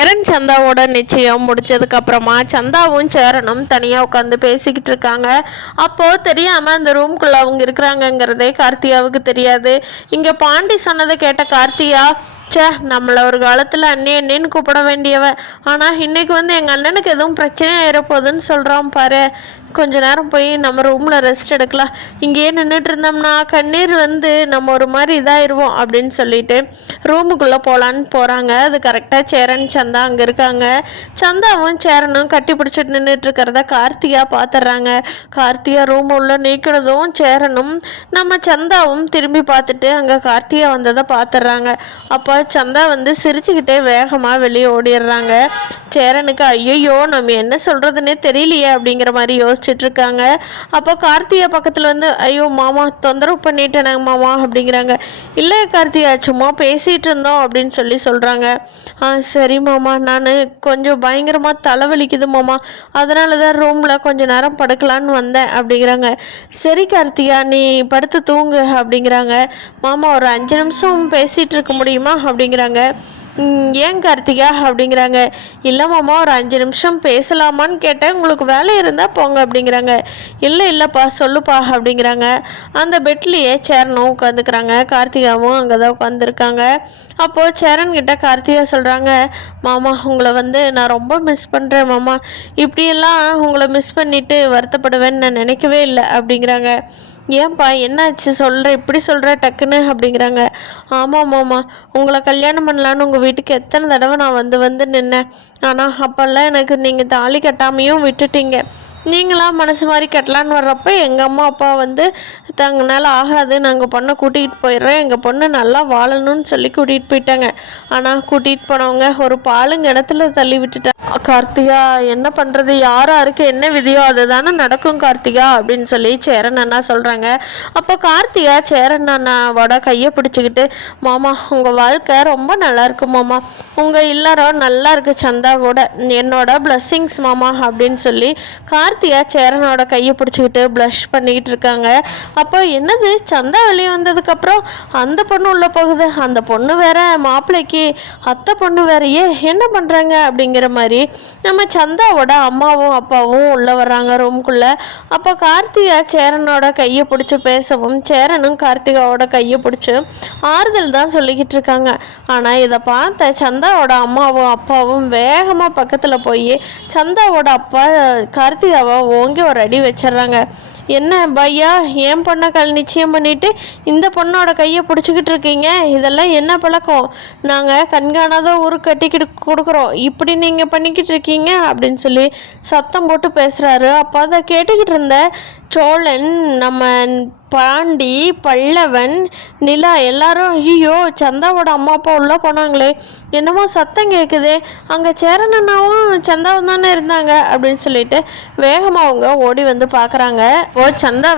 சேரன் சந்தாவோட நிச்சயம் முடிச்சதுக்கு அப்புறமா சந்தாவும் சேரனும் தனியாக உட்காந்து பேசிக்கிட்டு இருக்காங்க. அப்போது தெரியாமல் அந்த ரூம்குள்ளே அவங்க இருக்கிறாங்கங்கிறதே கார்த்தியாவுக்கு தெரியாது. இங்கே பாண்டி சொன்னதை கேட்ட கார்த்தியா, நம்மளை ஒரு காலத்தில் அண்ணேன்னு கூப்பிட வேண்டியவ, ஆனால் இன்னைக்கு எங்கள் அண்ணனுக்கு எதுவும் பிரச்சனை ஆயிடப்போகுதுன்னு சொல்கிறான் பாரு. கொஞ்ச நேரம் போய் நம்ம ரூமில் ரெஸ்ட் எடுக்கலாம், இங்கேயே நின்றுட்டு இருந்தோம்னா கண்ணீர் நம்ம ஒரு மாதிரி இதாகிடுவோம் அப்படின்னு சொல்லிட்டு ரூமுக்குள்ளே போகலான்னு போகிறாங்க. அது கரெக்டாக சேரன் சந்தா அங்கே இருக்காங்க. சந்தாவும் சேரனும் கட்டி பிடிச்சிட்டு நின்றுட்டு இருக்கிறத கார்த்தியா பார்த்துட்றாங்க. கார்த்தியா ரூம் உள்ள நீக்கினதும் சேரனும் நம்ம சந்தாவும் திரும்பி பார்த்துட்டு அங்கே கார்த்தியா வந்ததை பார்த்துட்றாங்க. அப்போ சந்தா சிரிச்சுக்கிட்டே வேகமாக வெளியே ஓடிடுறாங்க. சேரனுக்கு ஐயோ நம்ம என்ன சொல்கிறதுனே தெரியலையே அப்படிங்கிற மாதிரி யோசிச்சுட்டு இருக்காங்க. அப்போ கார்த்தியா பக்கத்தில் ஐயோ மாமா தொந்தரவு பண்ணிட்டேனாங்க மாமா அப்படிங்கிறாங்க. இல்லை கார்த்தியா சும்மா பேசிகிட்டு இருந்தோம் அப்படின்னு சொல்கிறாங்க. சரி மாமா, நான் கொஞ்சம் பயங்கரமாக தலைவலிக்குது மாமா, அதனால தான் ரூமில் கொஞ்சம் நேரம் படுக்கலான்னு வந்தேன் அப்படிங்கிறாங்க. சரி கார்த்தியா நீ படுத்து தூங்கு அப்படிங்கிறாங்க. மாமா ஒரு 5 நிமிஷம் பேசிகிட்டு இருக்க முடியுமா அப்படிங்கிறாங்க. ஏன் கார்த்திகா அப்படிங்கிறாங்க. இல்லை மாமா ஒரு 5 நிமிஷம் பேசலாமான்னு கேட்டேன், உங்களுக்கு வேலை இருந்தால் போங்க அப்படிங்கிறாங்க. இல்லைப்பா சொல்லுப்பா அப்படிங்கிறாங்க. அந்த பெட்லேயே சேரனும் உட்காந்துக்கிறாங்க. கார்த்திகாவும் அங்கே தான் உட்காந்துருக்காங்க. அப்போது சேரன்கிட்ட கார்த்திகா சொல்கிறாங்க, மாமா உங்களை நான் ரொம்ப மிஸ் பண்ணுறேன் மாமா, இப்படியெல்லாம் உங்களை மிஸ் பண்ணிவிட்டு வருத்தப்படுவேன்னு நான் நினைக்கவே இல்லை அப்படிங்கிறாங்க. ஏன்பா என்னாச்சு இப்படி சொல்கிற டக்குன்னு அப்படிங்கிறாங்க. ஆமாம் மாமா, உங்களை கல்யாணம் பண்ணலான்னு உங்கள் வீட்டுக்கு எத்தனை தடவை நான் வந்து நின்னேன், ஆனால் அப்போல்லாம் எனக்கு நீங்கள் தாலி கட்டாமையும் விட்டுட்டீங்க. நீங்களாம் மனசு மாதிரி கட்டலான்னு வர்றப்ப எங்கள் அம்மா அப்பா தங்கனால ஆகாது, நாங்கள் பொண்ணை கூட்டிகிட்டு போயிடுறோம், எங்கள் பொண்ணு நல்லா வாழணும்னு சொல்லி கூட்டிகிட்டு போயிட்டாங்க. ஆனால் கூட்டிகிட்டு போனவங்க ஒரு பாலுங்கிணத்துல தள்ளி விட்டுட்டாங்க. கார்த்திகா என்ன பண்ணுறது, யாருக்கு என்ன விதியோ அது தானே நடக்கும் கார்த்திகா அப்படின்னு சேரன் அண்ணா சொல்கிறாங்க. அப்போ கார்த்திகா சேரன் அண்ணாவோட கையை பிடிச்சிக்கிட்டு, மாமா உங்கள் வாழ்க்கை ரொம்ப நல்லா இருக்கு மாமா, உங்கள் இல்லறம் நல்லா இருக்கு சந்தாவோட, என்னோட பிளஸ்ஸிங்ஸ் மாமா அப்படின்னு கார்த்தியா சேரனோட கையை பிடிச்சிக்கிட்டு ப்ளஷ் பண்ணிக்கிட்டு இருக்காங்க. அப்போ என்னது சந்தா வெளியே வந்ததுக்கப்புறம் அந்த பொண்ணு உள்ளே போகுது, அந்த பொண்ணு வேற மாப்பிள்ளைக்கு அத்தை பொண்ணு வேறையே என்ன பண்ணுறாங்க அப்படிங்கிற மாதிரி நம்ம சந்தாவோட அம்மாவும் அப்பாவும் உள்ளே வர்றாங்க ரூம்குள்ளே. அப்போ கார்த்திகா சேரனோட கையை பிடிச்சி பேசவும் சேரனும் கார்த்திகாவோட கையை பிடிச்சி ஆறுதல் தான் சொல்லிக்கிட்டு இருக்காங்க. ஆனால் இதை பார்த்த சந்தாவோட அம்மாவும் அப்பாவும் வேகமாக பக்கத்தில் போய் சந்தாவோட அப்பா கார்த்திகாவை ஓங்கி ஒரு அடி வச்சிடுறாங்க. என்ன பையா, ஏன் பொண்ணை நிச்சயம் பண்ணிவிட்டு இந்த பொண்ணோட கையை பிடிச்சிக்கிட்டு இருக்கீங்க, இதெல்லாம் என்ன பழக்கம், நாங்கள் கண்காணாத ஊருக்கு கட்டிக்கிட்டு கொடுக்குறோம், இப்படி நீங்கள் பண்ணிக்கிட்டு இருக்கீங்க அப்படின்னு சத்தம் போட்டு பேசுகிறாரு. அப்போ அதை கேட்டுக்கிட்டு இருந்த சோழன், நம்ம பாண்டி, பல்லவன், நிலா எல்லாரும் ஐயோ சந்தாவோட அம்மா அப்பா உள்ளே போனாங்களே, என்னமோ சத்தம் கேட்குது, அங்கே சேரனண்ணாவும் சந்தாவும் தானே இருந்தாங்க அப்படின்னு வேகமாக அவங்க ஓடி பார்க்குறாங்க. சந்தா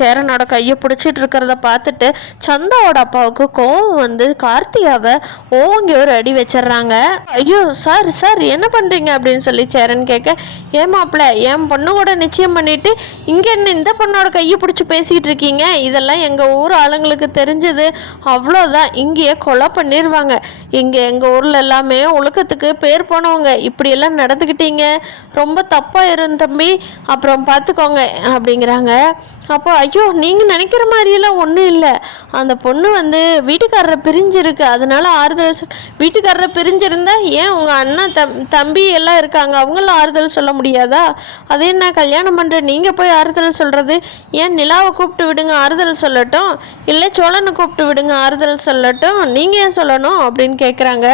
சேரனோட கையை பிடிச்சிட்டு இருக்கிறத பார்த்துட்டு சந்தாவோட அப்பாவுக்கு கோவம் கார்த்திகாவை ஓங்கி ஒரு அடி வச்சிடுறாங்க. ஐயோ சார் என்ன பண்ணுறீங்க அப்படின்னு சேரன் கேட்க, ஏமாப்பிள்ள என் பொண்ணு கூட நிச்சயம் பண்ணிட்டு இங்கே என்ன இந்த பொண்ணோட கையை பிடிச்சி பேசிக்கிட்டு இருக்கீங்க, இதெல்லாம் எங்கள் ஊர் ஆளுங்களுக்கு தெரிஞ்சது அவ்வளோதான், இங்கேயே கொலை பண்ணிடுவாங்க, இங்கே எங்கள் ஊரில் எல்லாமே ஒழுக்கத்துக்கு பேர் போனவங்க, இப்படியெல்லாம் நடந்துக்கிட்டீங்க, ரொம்ப தப்பாயிரும் தம்பி, அப்புறம் பார்த்துக்கோங்க அப்படிங்கிறாங்க. அப்போ ஐயோ நீங்கள் நினைக்கிற மாதிரியெல்லாம் ஒன்றும் இல்லை, அந்த பொண்ணு வீட்டுக்காரரை பிரிஞ்சிருக்கு, அதனால ஆறுதல் வீட்டுக்காரரை பிரிஞ்சிருந்தா ஏன் உங்கள் அண்ணன் தம்பி எல்லாம் இருக்காங்க, அவங்களும் ஆறுதல் சொல்ல முடியாதா, அதே நான் கல்யாணம் பண்ணுறேன் நீங்கள் போய் ஆறுதல் சொல்கிறது, ஏன் நிலாவை கூப்பிட்டு விடுங்க ஆறுதல் சொல்லட்டும், இல்லை சோழனை கூப்பிட்டு விடுங்க ஆறுதல் சொல்லட்டும், நீங்கள் ஏன் சொல்லணும் அப்படின்னு கேட்குறாங்க.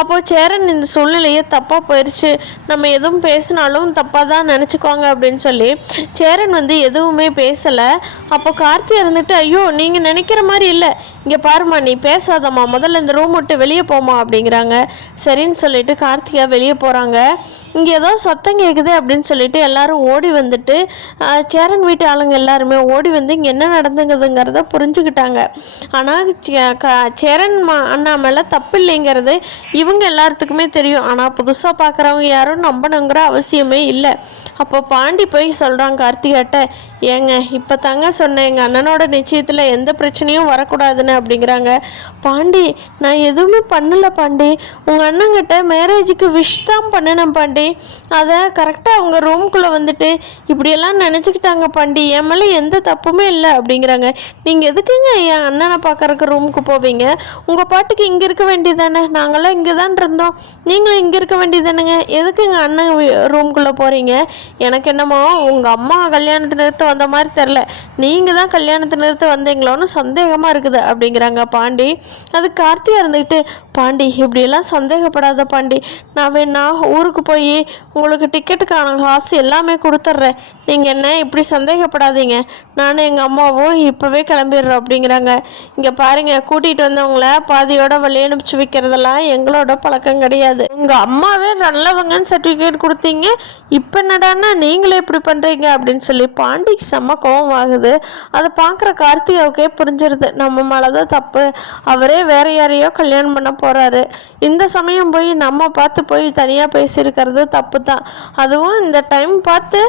அப்போது சேரன் இந்த சூழ்நிலையே தப்பாக போயிடுச்சு, நம்ம எதுவும் பேசினாலும் தப்பாக தான் நினச்சிக்கோங்க அப்படின்னு சேரன் எதுவுமே பேசலை. அப்போ கார்த்தி இருந்துட்டு ஐயோ நீங்கள் நினைக்கிற மாதிரி இல்லை, இங்கே பாருமா நீ பேசாதம்மா, முதல்ல இந்த ரூம் விட்டு வெளியே போமா அப்படிங்கிறாங்க. சரின்னு கார்த்திகா வெளியே போகிறாங்க. இங்கே ஏதோ சத்தம் கேட்குது அப்படின்னு எல்லாரும் ஓடி சேரன் வீட்டு ஆளுங்க எல்லாருமே ஓடி இங்கே என்ன நடந்துங்குதுங்கிறத புரிஞ்சுக்கிட்டாங்க. ஆனால் சேரன் அண்ணா மேலே தப்பு இல்லைங்கிறது இவங்க எல்லாத்துக்குமே தெரியும், ஆனால் புதுசாக பார்க்குறவங்க யாரும் நம்பணுங்கிற அவசியமே இல்லை. அப்போ பாண்டி போய் சொல்கிறாங்க கார்த்திகாட்ட, ஏங்க இப்போ தாங்க சொன்னேன் எங்கள் அண்ணனோட நிச்சயத்தில் எந்த பிரச்சனையும் வரக்கூடாதுன்னு, அப்படிங்கிறாங்க. பாண்டி, நான் எதுவுமே பண்ணல பாண்டி, உங்கள் அண்ணங்கிட்ட மேரேஜுக்கு விஷ் தான் பண்ணினேன் பாண்டி. அதை கரெக்டாக அவங்க ரூம்குள்ளே வந்துட்டு இப்படியெல்லாம் நினச்சிக்கிட்டாங்க பாண்டி, என் மேலே எந்த தப்புமே இல்லை அப்படிங்கிறாங்க. நீங்கள் எதுக்குங்க என் அண்ணனை பார்க்குறக்கு ரூமுக்கு போவீங்க? உங்கள் பாட்டுக்கு இங்கே இருக்க வேண்டியதானே, நாங்களாம் இங்கே தான் இருந்தோம், நீங்களும் இங்கே இருக்க வேண்டியதானுங்க, எதுக்குங்க அண்ணன் ரூம்குள்ளே போகிறீங்க? எனக்கு என்னமோ உங்கள் அம்மா கல்யாணத்தை நிறுத்த வந்த மாதிரி தெரில, நீங்கள் தான் கல்யாணத்தை நிறுத்த வந்தீங்களோன்னு சந்தேகமாக இருக்குது அப்படிங்கிறாங்க பாண்டி. அது கார்த்தியாக இருந்துக்கிட்டு, பாண்டி இப்படியெல்லாம் சந்தேகப்படாத பாண்டி, நான் வேணா ஊருக்கு போய் உங்களுக்கு டிக்கெட்டுக்கான காசு எல்லாமே கொடுத்துட்றேன், நீங்கள் என்ன இப்படி சந்தேகப்படாதீங்க, நானும் எங்கள் அம்மாவும் இப்போவே கிளம்பிடுறோம் அப்படிங்கிறாங்க. இங்கே பாருங்கள், கூட்டிகிட்டு வந்தவங்கள பாதியோட வழி அனுப்பிச்சு வைக்கிறதெல்லாம் எங்களோட பழக்கம் கிடையாது. உங்கள் அம்மாவே நல்லவங்கன்னு சர்டிஃபிகேட் கொடுத்தீங்க, இப்போ என்னடான்னா நீங்களே இப்படி பண்ணுறீங்க அப்படின்னு சொல்லி பாண்டிக்கு செம்ம கோபம் ஆகுது. அதை பார்க்குற கார்த்திகாவுக்கே புரிஞ்சிருது, நம்ம மேலே தான் தப்பு, அவரே வேற யாரையோ கல்யாணம் பண்ண போகிறாரு, இந்த சமயம் போய் நம்ம பார்த்து போய் தனியாக பேசியிருக்கிறது தப்பு தான், அதுவும் இந்த டைம் பார்த்து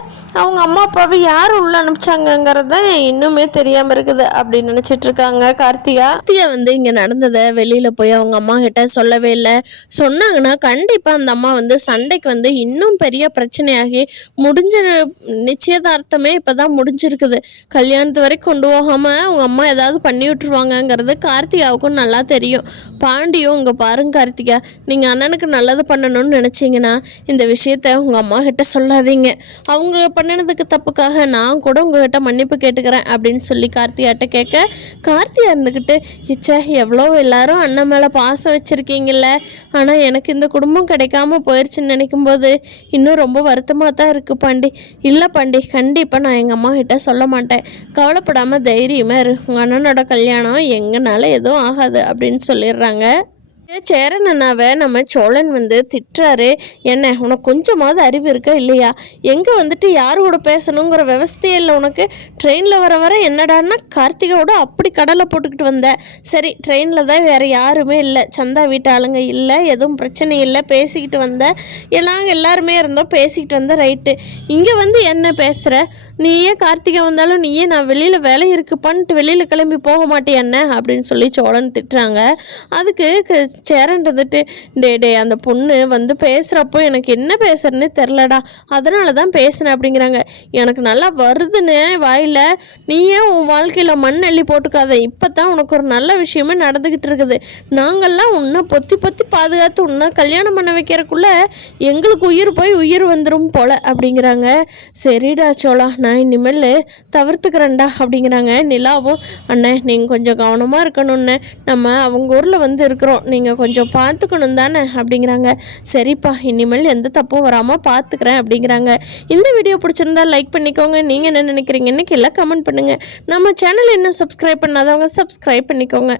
அவங்க அம்மா அப்பாவை யார் உள்ள அனுப்பிச்சாங்கங்கிறத இன்னுமே தெரியாமல் இருக்குது அப்படின்னு நினச்சிட்டு இருக்காங்க கார்த்திகா. கார்த்திகா இங்கே நடந்ததை வெளியில் போய் அவங்க அம்மா கிட்ட சொல்லவே இல்லை. சொன்னாங்கன்னா கண்டிப்பாக அந்த அம்மா சண்டைக்கு இன்னும் பெரிய பிரச்சனையாகி முடிஞ்ச நிச்சயதார்த்தமே இப்போ தான் முடிஞ்சிருக்குது, கல்யாணத்து வரைக்கும் கொண்டு போகாமல் அவங்க அம்மா ஏதாவது பண்ணி விட்டுருவாங்கங்கிறது கார்த்திகாவுக்கும் நல்லா தெரியும். பாண்டியும் இங்கே பாருங்க கார்த்திகா, நீங்கள் அண்ணனுக்கு நல்லது பண்ணணும்னு நினச்சிங்கன்னா இந்த விஷயத்த உங்கள் அம்மா கிட்ட சொல்லாதீங்க, அவங்க பண்ணினதுக்கு தப்புக்காக நான் கூட உங்ககிட்ட மன்னிப்பு கேட்டுக்கிறேன் அப்படின்னு சொல்லி கார்த்திகாட்ட கேட்க, கார்த்திகா இருந்துக்கிட்டு, இச்சா எவ்வளோ எல்லாரும் அண்ணன் மேலே பாசம் வச்சுருக்கீங்கல்ல, ஆனால் எனக்கு இந்த குடும்பம் கிடைக்காம போயிடுச்சுன்னு நினைக்கும் போது இன்னும் ரொம்ப வருத்தமாக தான் இருக்குது பாண்டி. இல்லை பாண்டி, கண்டிப்பாக நான் எங்கள் அம்மா கிட்ட சொல்ல மாட்டேன், கவலைப்படாமல் தைரியமாக இரு, உங்கள் அண்ணனோட கல்யாணம் எங்கனால எதுவும் ஆகாது அப்படின்னு சொல்லிடுறாங்க. சேரன் அண்ணாவை நம்ம சோழன் திட்டுறாரு, என்ன உனக்கு கொஞ்சமாவது அறிவு இருக்கா இல்லையா, எங்கே யார் கூட பேசணுங்கிற விவசாயே இல்லை உனக்கு, ட்ரெயினில் வர என்னடான்னா கார்த்திகாவோட அப்படி கடலை போட்டுக்கிட்டு வந்த, சரி ட்ரெயினில் தான் வேறு யாருமே இல்லை, சந்தா வீட்டு ஆளுங்க இல்லை, எதுவும் பிரச்சனை இல்லை, பேசிக்கிட்டு வந்த, நாங்கள் எல்லாருமே இருந்தோம் பேசிக்கிட்டு வந்த, ரைட்டு, இங்கே என்ன பேசுகிற, நீயே கார்த்திகை வந்தாலும் நீயே நான் வெளியில் வேலை இருக்குப்பான்ட்டு வெளியில் கிளம்பி போக மாட்டேன் என்ன அப்படின்னு சொல்லி சோழன் திட்டுறாங்க. அதுக்கு சேரன் டே அந்த பொண்ணு பேசுகிறப்போ எனக்கு என்ன பேசுறேன்னு தெரிலடா, அதனால தான் பேசினேன் அப்படிங்கிறாங்க. எனக்கு நல்லா வருதுன்னு வாயில், நீயே உன் வாழ்க்கையில் மண் அள்ளி போட்டுக்காத, இப்போ தான் உனக்கு ஒரு நல்ல விஷயமே நடந்துக்கிட்டு இருக்குது, நாங்கள்லாம் உன்னை பொத்தி பொத்தி பாதுகாத்து உன்னை கல்யாணம் பண்ண வைக்கிறக்குள்ளே எங்களுக்கு உயிர் போய் உயிர் வந்துடும் போல் அப்படிங்கிறாங்க. சரிடா சோழா, நான் இனிமேல் தவிர்த்துக்கிறேன்டா அப்படிங்கிறாங்க. நிலாவும், அண்ணன் நீங்கள் கொஞ்சம் கவனமாக இருக்கணும்னு, நம்ம அவங்க ஊரில் இருக்கிறோம், நீங்கள் கொஞ்சம் பார்த்துக்கணும் தானே அப்படிங்கிறாங்க. சரிப்பா, இனிமேல் எந்த தப்பும் வராமல் பார்த்துக்கிறேன் அப்படிங்கிறாங்க. இந்த வீடியோ பிடிச்சிருந்தா லைக் பண்ணிக்கோங்க, நீங்கள் என்ன நினைக்கிறீங்கன்னு கீழே கமெண்ட் பண்ணுங்கள். நம்ம சேனல் இன்னும் சப்ஸ்கிரைப் பண்ணாதவங்க சப்ஸ்கிரைப் பண்ணிக்கோங்க.